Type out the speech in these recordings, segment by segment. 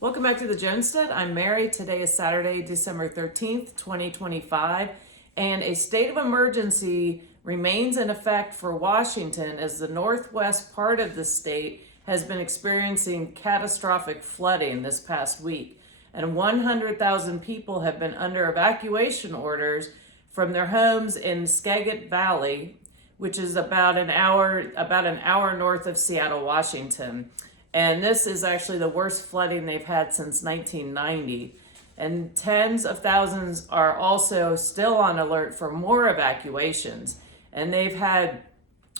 Welcome back to the Jonestead. I'm Mary. Today is Saturday, December 13th, 2025, and a state of emergency remains in effect for Washington as the northwest part of the state has been experiencing catastrophic flooding this past week. And 100,000 people have been under evacuation orders from their homes in Skagit Valley, which is about an hour north of Seattle, Washington. And this is actually the worst flooding they've had since 1990. And tens of thousands are also still on alert for more evacuations. And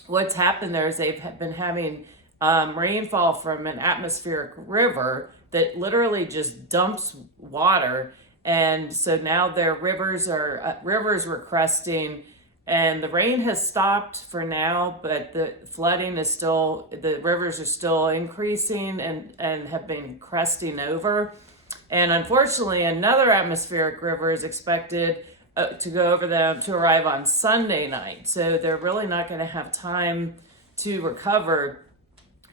what's happened there is they've been having rainfall from an atmospheric river that literally just dumps water. And so now their rivers were cresting, and the rain has stopped for now, but the rivers are still increasing and have been cresting over. And unfortunately, another atmospheric river is expected to arrive on Sunday night. So they're really not going to have time to recover.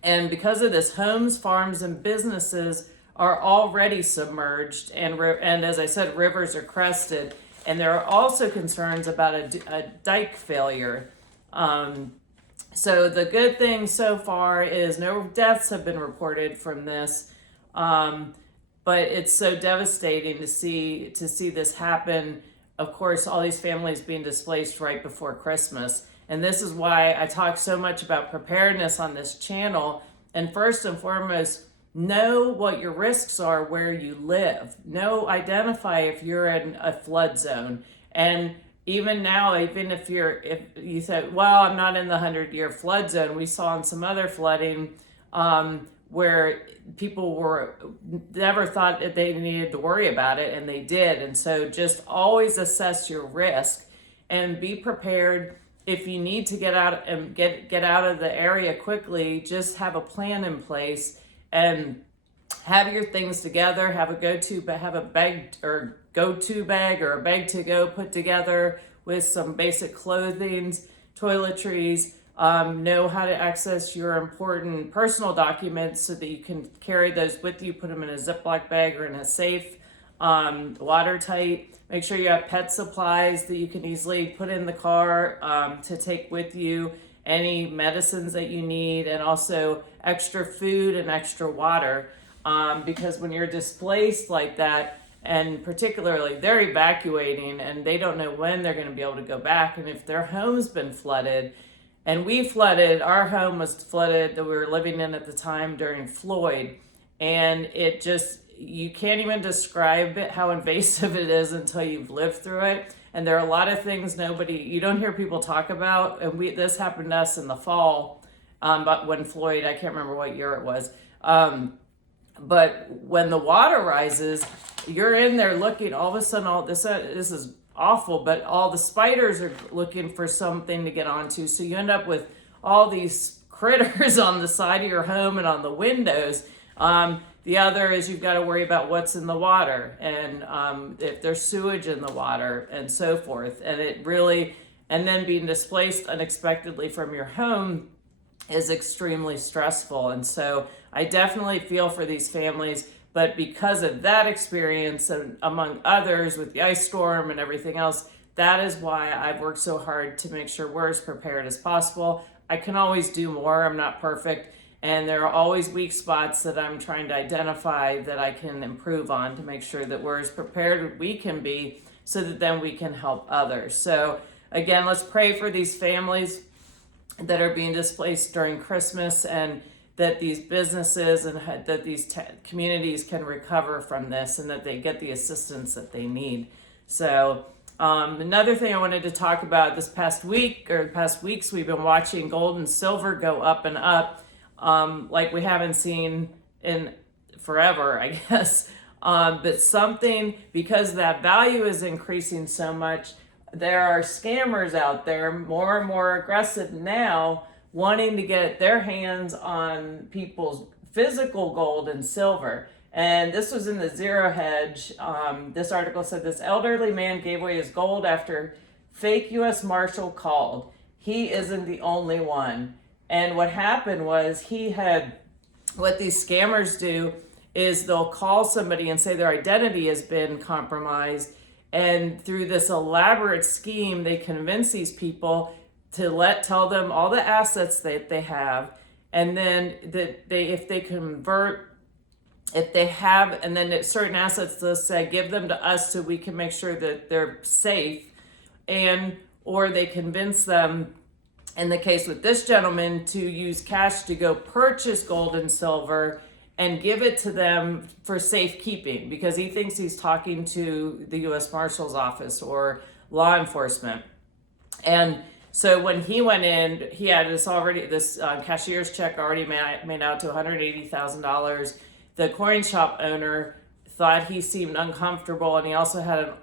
And because of this, homes, farms, and businesses are already submerged. And as I said, rivers are crested. And there are also concerns about a dike failure. So the good thing so far is no deaths have been reported from this, but it's so devastating to see this happen. Of course, all these families being displaced right before Christmas. And this is why I talk so much about preparedness on this channel. And first and foremost, know what your risks are where you live. Identify if you're in a flood zone. And even now, if you said, well, I'm not in the 100-year flood zone, we saw in some other flooding where people never thought that they needed to worry about it, and they did. And so just always assess your risk and be prepared. If you need to get out and get out of the area quickly, just have a plan in place and have your things together. Have a bag or go-to bag or a bag to go put together with some basic clothing, toiletries. Know how to access your important personal documents so that you can carry those with you. Put them in a Ziploc bag or in a safe, watertight. Make sure you have pet supplies that you can easily put in the car to take with you. Any medicines that you need, and also extra food and extra water, because when you're displaced like that, and particularly they're evacuating and they don't know when they're going to be able to go back, and if their home's been flooded, and our home was flooded that we were living in at the time during Floyd, and you can't even describe it, how invasive it is until you've lived through it. And there are a lot of things you don't hear people talk about. And this happened to us in the fall, but when Floyd, I can't remember what year it was. But when the water rises, you're in there looking, all of a sudden, this is awful, but all the spiders are looking for something to get onto. So you end up with all these critters on the side of your home and on the windows. The other is you've got to worry about what's in the water, and if there's sewage in the water and so forth. And then being displaced unexpectedly from your home is extremely stressful. And so I definitely feel for these families, but because of that experience, and among others with the ice storm and everything else, that is why I've worked so hard to make sure we're as prepared as possible. I can always do more. I'm not perfect. And there are always weak spots that I'm trying to identify that I can improve on to make sure that we're as prepared as we can be, so that then we can help others. So again, let's pray for these families that are being displaced during Christmas, and that these businesses and that these communities can recover from this, and that they get the assistance that they need. So another thing I wanted to talk about, this past weeks, we've been watching gold and silver go up and up. Like we haven't seen in forever, I guess. But because that value is increasing so much, there are scammers out there, more and more aggressive now, wanting to get their hands on people's physical gold and silver. And this was in the Zero Hedge. This article said this elderly man gave away his gold after fake U.S. Marshal called. He isn't the only one. And what happened was what these scammers do is they'll call somebody and say their identity has been compromised. And through this elaborate scheme, they convince these people to tell them all the assets that they have. And then that if they convert, if they have, and then certain assets, they'll say, give them to us so we can make sure that they're safe. And, or they convince them, in the case with this gentleman, to use cash to go purchase gold and silver and give it to them for safekeeping, because he thinks he's talking to the U.S. Marshal's office or law enforcement. And so when he went in, he had this cashier's check already made out to $180,000. The coin shop owner thought he seemed uncomfortable, and he also had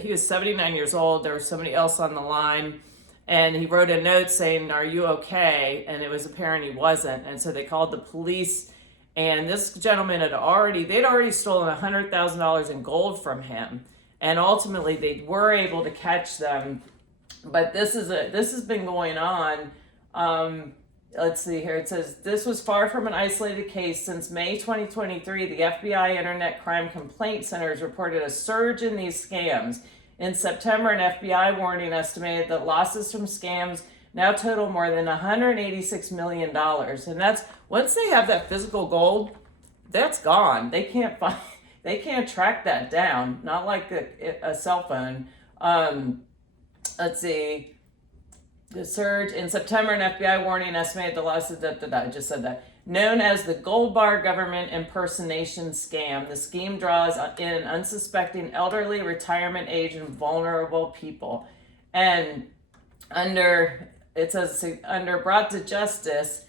he was 79 years old. There was somebody else on the line, and he wrote a note saying, "Are you okay?" And it was apparent he wasn't. And so they called the police, and this gentleman they'd already stolen $100,000 in gold from him. And ultimately they were able to catch them. But this has been going on. Let's see here. It says, this was far from an isolated case. Since May 2023, the FBI Internet Crime Complaint Center has reported a surge in these scams. In September, an FBI warning estimated that losses from scams now total more than $186 million. And that's, once they have that physical gold, that's gone. They can't track that down. Not like a cell phone. Let's see. The surge in September, an FBI warning estimated the losses. I just said that. Known as the Gold Bar government impersonation scam, the scheme draws in unsuspecting elderly, retirement age, and vulnerable people. And under brought to justice,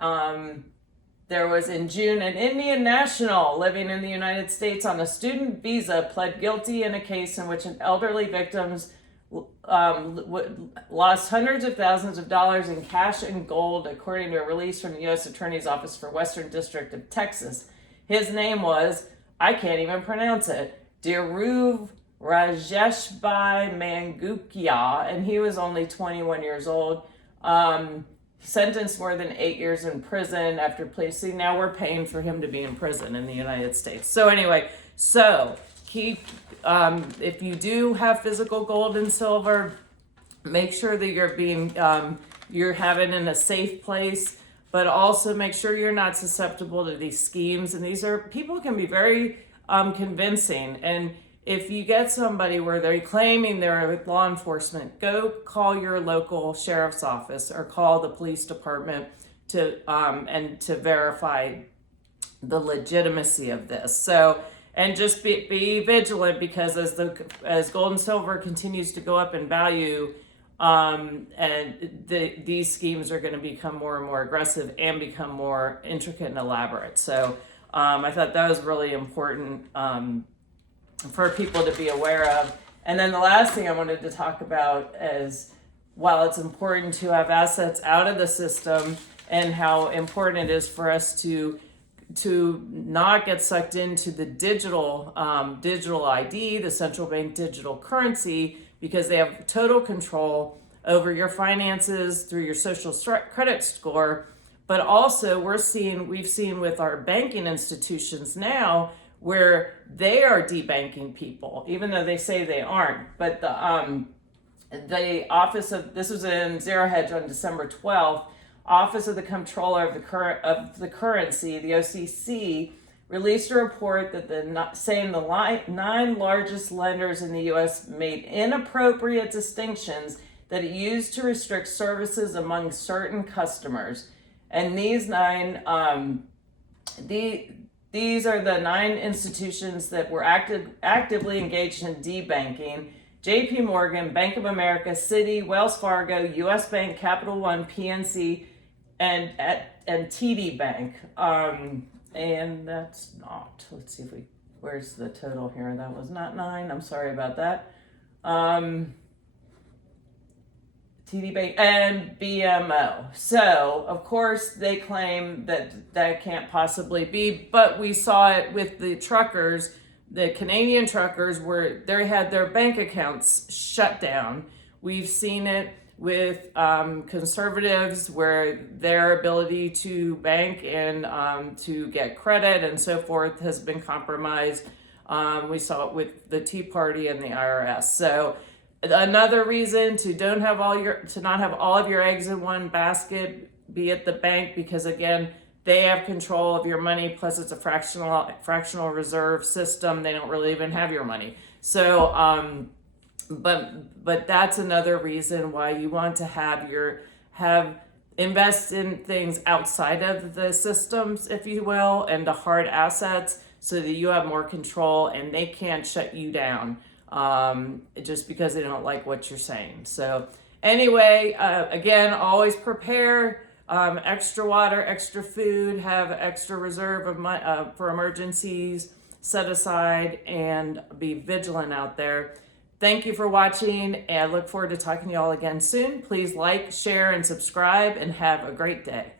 there was in June an Indian national living in the United States on a student visa pled guilty in a case in which an elderly victim's lost hundreds of thousands of dollars in cash and gold, according to a release from the U.S. Attorney's Office for Western District of Texas. His name was, I can't even pronounce it, Dhiruv Rajeshbhai Mangukia, and he was only 21 years old. Sentenced more than 8 years in prison after placing. Now we're paying for him to be in prison in the United States. So anyway, keep, if you do have physical gold and silver, make sure that you're having it in a safe place, but also make sure you're not susceptible to these schemes. And people can be very convincing. And if you get somebody where they're claiming they're with law enforcement, go call your local sheriff's office or call the police department to verify the legitimacy of this. So, and just be vigilant, because as gold and silver continues to go up in value, these schemes are going to become more and more aggressive and become more intricate and elaborate. So I thought that was really important for people to be aware of. And then the last thing I wanted to talk about is, while it's important to have assets out of the system and how important it is for us to not get sucked into the digital ID, the central bank digital currency, because they have total control over your finances through your social credit score. But also we've seen with our banking institutions now where they are debanking people, even though they say they aren't. But the office of, this was in Zero Hedge on December 12th, Office of the Comptroller of the Currency, the OCC, released a report that saying the 9 largest lenders in the U.S. made inappropriate distinctions that it used to restrict services among certain customers. And these 9, these are the 9 institutions that were actively engaged in debanking: J.P. Morgan, Bank of America, Citi, Wells Fargo, U.S. Bank, Capital One, PNC, and TD Bank. And that's not, let's see where's the total here? That was not 9. I'm sorry about that. TD Bank and BMO. So, of course, they claim that can't possibly be, but we saw it with the truckers, the Canadian truckers, where they had their bank accounts shut down. We've seen it with conservatives, where their ability to bank and to get credit and so forth has been compromised. We saw it with the Tea Party and the IRS. So another reason to not have all of your eggs in one basket, be at the bank, because again, they have control of your money. Plus, it's a fractional reserve system. They don't really even have your money. So, but that's another reason why you want to have invest in things outside of the systems, if you will, and the hard assets, so that you have more control and they can't shut you down just because they don't like what you're saying. So anyway, again, always prepare. Extra water, extra food, have extra reserve of for emergencies set aside, and be vigilant out there. Thank you for watching, and I look forward to talking to you all again soon. Please like, share, and subscribe, and have a great day.